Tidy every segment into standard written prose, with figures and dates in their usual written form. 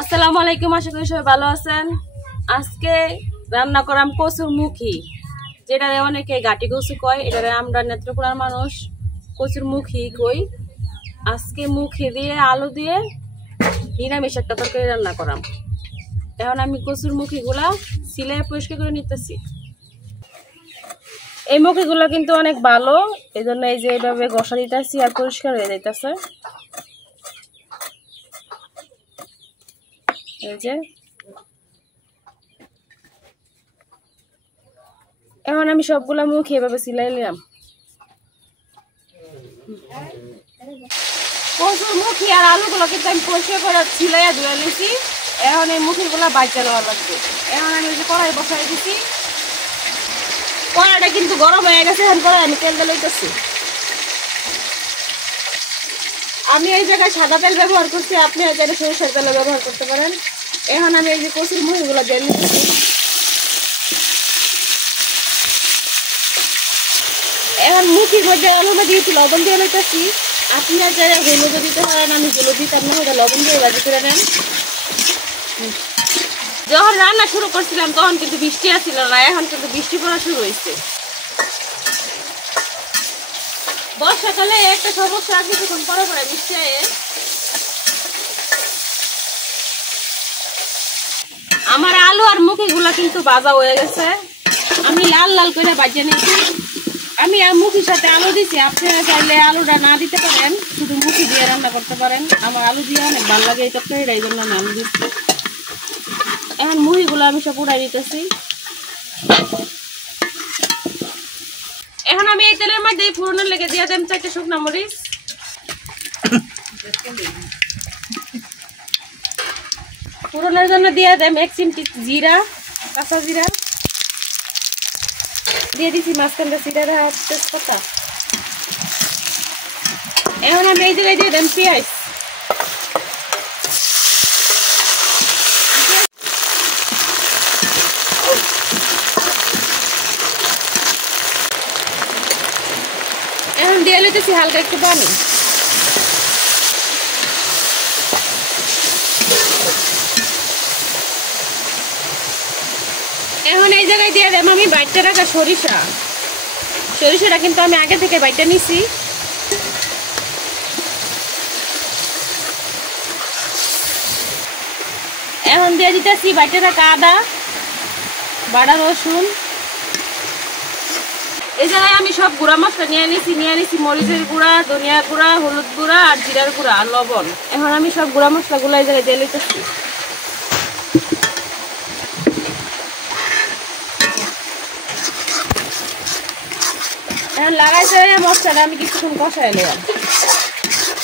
আসসালামু আলাইকুম, আশা করি সবাই ভালো আছেন। আজকে রান্না করাম কচুর মুখী, যেটা অনেকে গাটি কচু কয়, এটা আমরা নেত্রকোনার মানুষ কচুর মুখী কই। আজকে মুখী দিয়ে আলু দিয়ে নিরামিষ একটা তরকারি রান্না করাম। এখন আমি কচুর মুখীগুলা সিলে পরিষ্কার করে নিতেছি। এই মুখীগুলো কিন্তু অনেক ভালো, এই জন্য এই যে এইভাবে ঘষা দিতেছি আর পরিষ্কার হয়ে যাইতেছে। এই যে এখন আমি সবগুলা মুখী এভাবে সিলাই নিলাম। কচুর মুখী আর আলুগুলো কিন্তু আমি পরিষ্কার করে সিলাইয়া ধুয়ে নিয়েছি। এখন এই মুখীগুলা বাচ্চা নেওয়া লাগবে। এখন আমি কড়াই বসাই দিছি, কড়াইটা কিন্তু গরম হয়ে গেছে। এখন কড়াই আমি তেল দিয়ে লইতেছি। আমি এই জায়গায় সাদা তেল ব্যবহার করছি, আপনি হয়তো সরিষার তেল ব্যবহার করতে পারেন। এখন আমি এই যে কচুর মুখীগুলো দিয়ে নিতেছি। এখন মুখির মধ্যে আলুটা দিয়েছি, লবণ দিয়ে লইতেছি। আপনার জায়গায় হলুদ দিতে পারেন, আমি হলুদ দিতাম না, ওটা লবণ দিয়ে ভাজি করে নেন। যখন রান্না শুরু করছিলাম তখন কিন্তু বৃষ্টি আসছিল না, এখন কিন্তু বৃষ্টি পড়া শুরু হয়েছে। বর্ষাকালে একটা সমস্যা, কিছুক্ষণ পরে পরে বৃষ্টি আয়ে। আমার আলু আর মুখিগুলা কিন্তু ভাজা হয়ে গেছে, আমি লাল লাল করে ভাজিয়ে নিয়েছি। আমি মুখির সাথে আলু দিছি, আপনারা চাইলে আলুটা না দিতে পারেন, শুধু মুখি দিয়ে রান্না করতে পারেন। আমার আলু দিয়ে অনেক ভালো লাগে এই তরকারিটা, এই জন্য আমি আলু দিচ্ছি। এখন মুখিগুলো আমি সব উড়াই দিতেছি। এখন আমি এই তেলের মধ্যে ফোড়নের লেগে দিয়ে দেব 4টে শুকনো মরিচ, ফোড়নের জন্য দিয়ে দেব 1 চিমটি জিরা, কাঁচা জিরা দিয়ে দিচ্ছি, মাঝখানটা সিটারা তেজপাতা। এখন আমি এই জায়গায় দিয়ে দেব পেঁয়াজ। এখন দিয়ে লইতেছি হালকা একটু পানি। এখন এই জায়গায় দিয়ে দেব আমি বাইটে রাখা সরিষাটা কিন্তু আমি আগে থেকে বাইটে নিছি। এখন দিয়ে দিতেছি বাইটে রাখা আদা, বাটা রসুন। এই জায়গায় আমি সব গুঁড়া মশলা নিয়ে নিছি মরিচের গুঁড়া, ধনিয়া গুঁড়া, হলুদ গুঁড়া আর জিরার গুঁড়া আর লবণ। এখন আমি সব গুঁড়া মশলাগুলো এই জায়গায় দিয়ে লইতেছি। এখন লাগাইছে মশলাটা আমি কিছুক্ষণ কষাই নিলাম।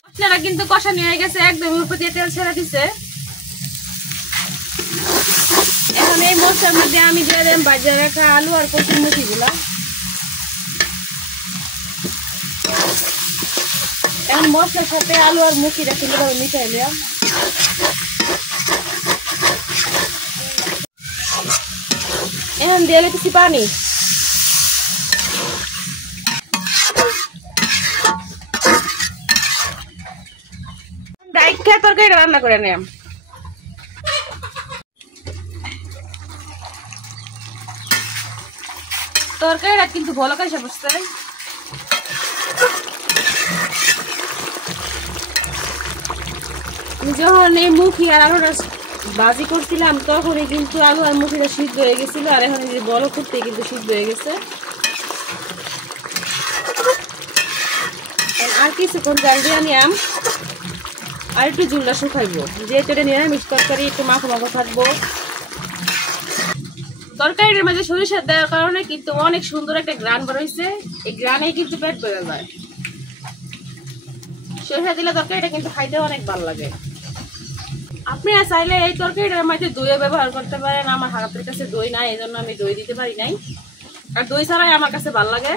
মশলাটা কিন্তু কষানো হয়ে গেছে, একদম উপর দিয়ে তেল ছেড়ে দিছে। এখন এই মশলার মধ্যে আমি দিয়ে দেব ভাজা রাখা আলু আর কচুর মুখিগুলা। এখন মশলার সাথে আলু আর মুখিটা সুন্দরভাবে মিশাই নিলাম। এখন দিয়ে দিচ্ছি পানি। তরকারিটা রান্না করে নিলাম। তরকারিটা কিন্তু ভালো কাজ বসছে। যখন এই মুখি আর আলুটা ভাজি করছিলাম তখনই কিন্তু আলু আর মুখিটা সিদ্ধ হয়ে গেছিল, আর এখন যে বড় করতে কিন্তু সিদ্ধ হয়ে গেছে। আর কিছুক্ষণ জাল দিয়ে নিলাম, আর একটু ঝুলটা শুকাইবো, যেহেতু এটা নিরামিষ তরকারি, একটু মাখো মাখো থাকবো। তরকারির মাঝে সরিষা দেওয়ার কারণে কিন্তু অনেক সুন্দর একটা গ্রান বেরোইছে, এই গ্রানে কিন্তু পেট ভরে যায়। সরিষা দিলে তরকারিটা কিন্তু খাইতে অনেক ভালো লাগে। আপনি চাইলে এই তরকারিটার মধ্যে দইও ব্যবহার করতে পারেন। আমার হাতের কাছে দই নাই, এই জন্য আমি দই দিতে পারি নাই, আর দই ছাড়াই আমার কাছে ভালো লাগে।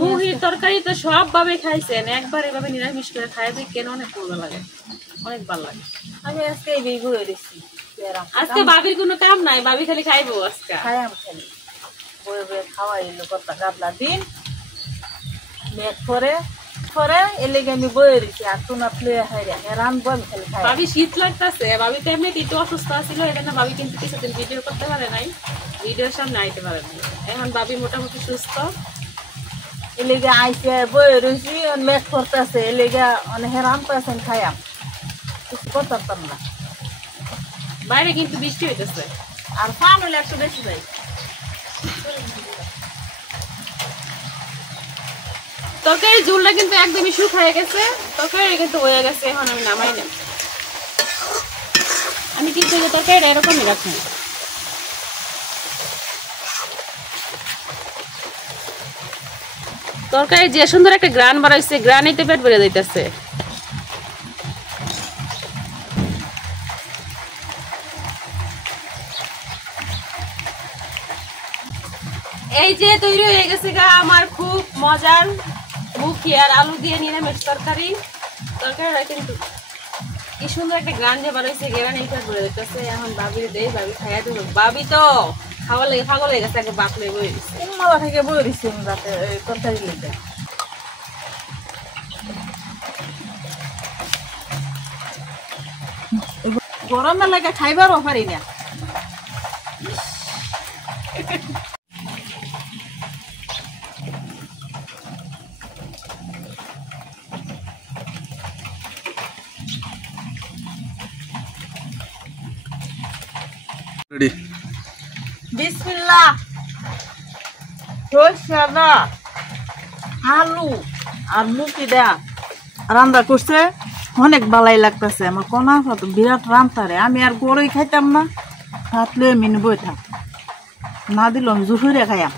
মুখির তরকারি তো সব ভাবে খাইছেন, একবার এভাবে নিরামিষ করে খাই কেন অনেক মজা লাগে, অনেক ভালো লাগে। আমি আজকে এই বেগু হয়ে দিচ্ছি। আজকে বাবির কোনো কাম নাই, বাবি খালি খাইবো আজকে। খাইয়াম খালি বয়ে বয়ে খাওয়াই এলো কথা গাবলা দিন মেঘ করে করে এর লেগে আমি বয়ে রয়েছি আর তো না প্লে হাইরা রানবো আমি খালি খাই ভাবি শীত লাগতেছে, ভাবি তো এমনি একটু অসুস্থ ছিল, এই জন্য ভাবি কিন্তু কিছুদিন ভিডিও করতে পারে নাই, ভিডিওর সামনে আইতে পারে নাই। এখন ভাবি মোটামুটি সুস্থ। এর লেগে আইসে বয়ে রয়েছি মেঘ করতেছে এর লেগে অনেক হেরান পাইছেন খাইয়াম কিছু করতাম না। বাইরে কিন্তু বৃষ্টি হইতেছে। আর ফান হলে একটু বেশি যাই। তরকারি ঝোলটা কিন্তু একদমই শুকিয়ে গেছে, তরকারি কিন্তু হয়ে গেছে। এখন আমি নামাই না, আমি কিন্তু তরকারিটা এরকমই রাখি। তরকারি যে সুন্দর একটা গ্রান বাড়াইছে, গ্রানেতে পেট বেড়ে যাইতেছে। এই যে তৈরি হয়ে গেছে গা আমার খুব মজার মুখি আর আলু দিয়ে নিরামিষ তরকারি। তরকারিটা কিন্তু কি সুন্দর একটা গ্রান যে বাড়াইছে, গ্রান এই পেট বেড়ে যাইতেছে। এখন ভাবি দেই, ভাবি খাইয়া দেবো। ভাবি তো খাওয়া লেগে পাগল হয়ে গেছে, একটা বাপ লেগে বয়ে দিচ্ছে। মালা থেকে বয়ে দিচ্ছি যাতে তরকারি লেগে গরমের লাগে খাইবারও পারি না। রেডি বিসমিল্লাহ। সরষা আলু আর মুখি দেয়া রান্না করছে, অনেক ভালাই লাগতেছে। আমার কোনা তো বিরাট রান্তারে, আমি আর গরুই খাইতাম না, ভাত লয়ে মিনি বই থাক না দিল আমি জুসুরে খাইয়াম।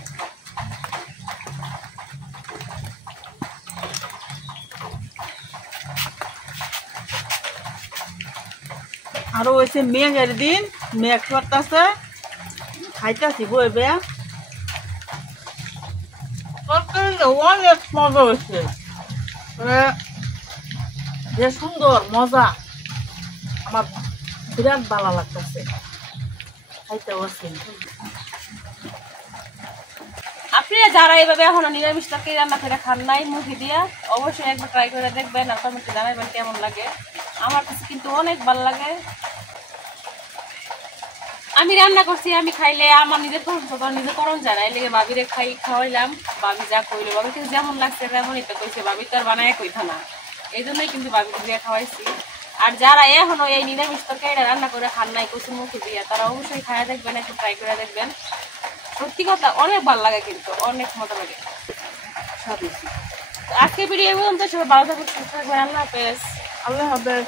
আরো হয়েছে মেঘের দিন, মেঘ করতেছে, খাইতেছি বই বেয়া অনেক মজা হয়েছে, যে সুন্দর মজা, আমার বিরাট ভালো লাগতেছে খাইতেও আছে। আপনারা যারা এইভাবে এখনো নিরামিষ তরকারি রান্না করে খান নাই মুখি দিয়া, অবশ্যই একবার ট্রাই করে দেখবেন আর কমেন্টে জানাবেন কেমন লাগে। আমার কাছে কিন্তু অনেক ভালো লাগে। আমি রান্না করছি, আমি খাইলে আমার নিজের নিজে করণ জানা, এই লেগে ভাবিরে খাওয়াইলাম। ভাবি যা কইলো, ভাবি কিন্তু যেমন লাগছে তেমনই তো কইছে, ভাবি তো আর বানায় কইতা না, এই জন্যই কিন্তু ভাবিকে দিয়ে খাওয়াইছি। আর যারা এখনো এই নিরামিষ তরকারিটা রান্না করে খান নাই কচুর মুখি দিয়া, তারা অবশ্যই খাইয়া দেখবেন, একটু ট্রাই করে দেখবেন। সত্যি কথা অনেক ভালো লাগে, কিন্তু অনেক মজা লাগে। আজকে ভিডিও পর্যন্ত, সবাই ভালো থাকবেন, সুস্থ থাকবেন। আল্লাহ হাফেজ। আল্লাহ হাফেজ।